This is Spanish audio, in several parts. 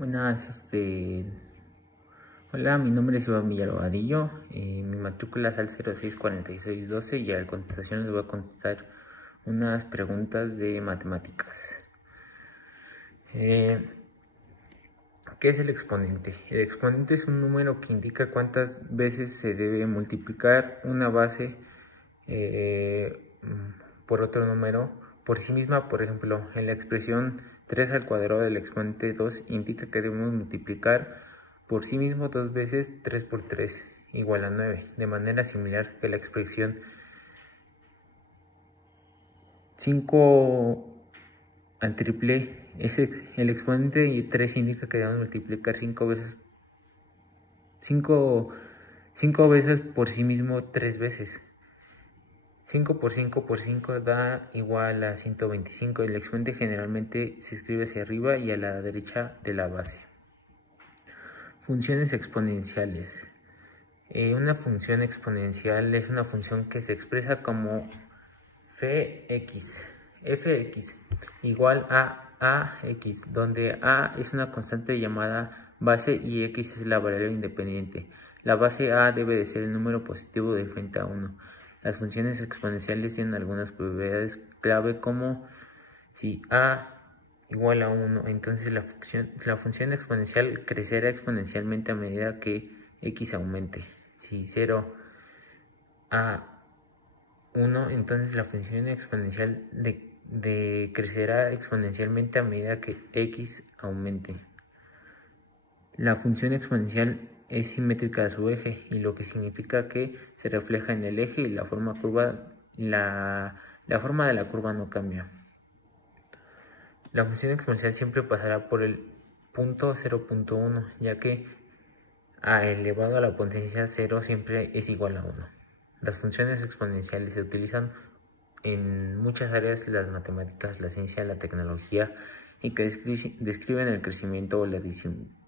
Buenas, hola, mi nombre es Iván Villalobadillo, mi matrícula es al 064612 y a la contestación les voy a contestar unas preguntas de matemáticas. ¿Qué es el exponente? El exponente es un número que indica cuántas veces se debe multiplicar una base por otro número por sí misma. Por ejemplo, en la expresión 3 al cuadrado del exponente 2 indica que debemos multiplicar por sí mismo dos veces 3 por 3 igual a 9, de manera similar que la expresión 5 al triple es el exponente y 3 indica que debemos multiplicar 5 veces por sí mismo 3 veces. 5 por 5 por 5 da igual a 125. El exponente generalmente se escribe hacia arriba y a la derecha de la base. Funciones exponenciales. Una función exponencial es una función que se expresa como fx igual a ax, donde a es una constante llamada base y x es la variable independiente. La base a debe de ser el número positivo de frente a 1. Las funciones exponenciales tienen algunas propiedades clave, como si a igual a 1, entonces la función exponencial crecerá exponencialmente a medida que x aumente. Si 0 a 1, entonces la función exponencial crecerá exponencialmente a medida que x aumente. La función exponencial es simétrica a su eje, y lo que significa que se refleja en el eje y la forma de la curva no cambia. La función exponencial siempre pasará por el punto 0.1, ya que a elevado a la potencia 0 siempre es igual a 1. Las funciones exponenciales se utilizan en muchas áreas de las matemáticas, la ciencia, la tecnología, y que describen el crecimiento o la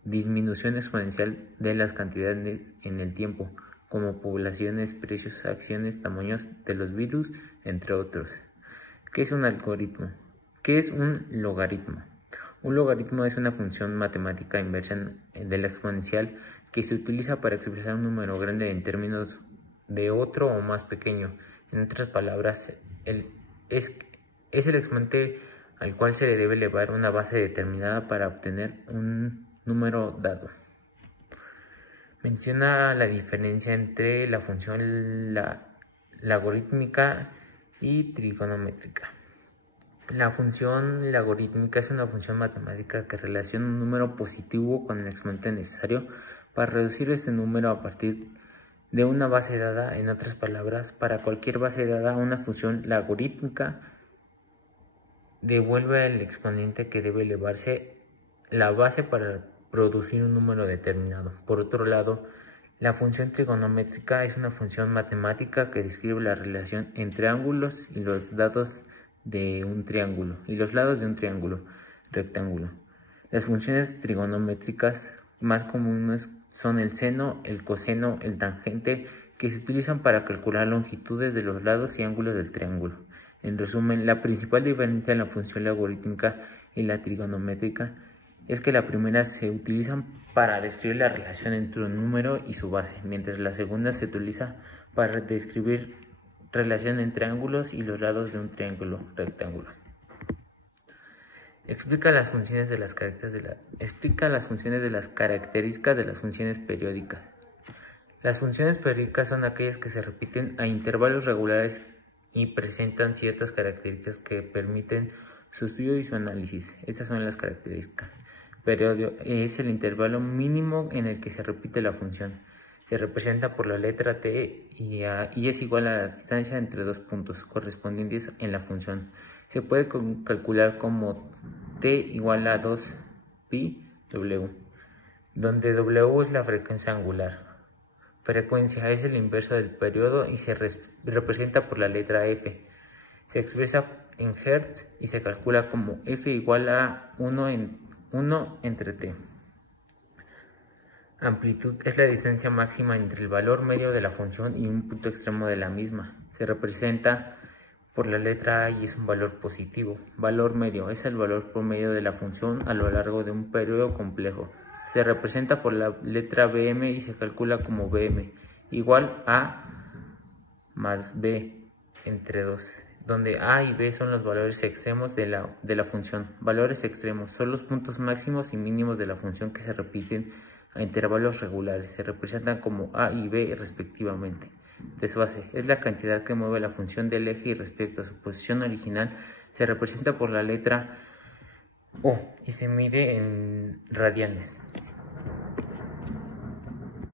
disminución exponencial de las cantidades en el tiempo, como poblaciones, precios, acciones, tamaños de los virus, entre otros. ¿Qué es un algoritmo? ¿Qué es un logaritmo? Un logaritmo es una función matemática inversa de la exponencial que se utiliza para expresar un número grande en términos de otro o más pequeño. En otras palabras, es el exponente al cual se le debe elevar una base determinada para obtener un número dado. Menciona la diferencia entre la función logarítmica y trigonométrica. La función logarítmica es una función matemática que relaciona un número positivo con el exponente necesario para reducir este número a partir de una base dada. En otras palabras, para cualquier base dada, una función logarítmica devuelve al exponente que debe elevarse la base para producir un número determinado. Por otro lado, la función trigonométrica es una función matemática que describe la relación entre ángulos y los lados de un triángulo rectángulo. Las funciones trigonométricas más comunes son el seno, el coseno, el tangente, que se utilizan para calcular longitudes de los lados y ángulos del triángulo. En resumen, la principal diferencia en la función logarítmica y la trigonométrica es que la primera se utiliza para describir la relación entre un número y su base, mientras la segunda se utiliza para describir relación entre ángulos y los lados de un triángulo rectángulo. Explica las funciones de las características de las funciones periódicas. Las funciones periódicas son aquellas que se repiten a intervalos regulares y presentan ciertas características que permiten su estudio y su análisis. Estas son las características. Periodo es el intervalo mínimo en el que se repite la función. Se representa por la letra t y es igual a la distancia entre dos puntos correspondientes en la función. Se puede calcular como t igual a 2pi w, donde w es la frecuencia angular. Frecuencia es el inverso del periodo y se representa por la letra f. Se expresa en Hz y se calcula como f igual a 1 entre t. Amplitud es la distancia máxima entre el valor medio de la función y un punto extremo de la misma. Se representa por la letra A y es un valor positivo. Valor medio es el valor promedio de la función a lo largo de un periodo complejo. Se representa por la letra BM y se calcula como BM igual a más B entre 2, donde A y B son los valores extremos de la función. Valores extremos son los puntos máximos y mínimos de la función que se repiten a intervalos regulares. Se representan como A y B respectivamente. Desfase es la cantidad que mueve la función del eje y respecto a su posición original se representa por la letra O y se mide en radianes.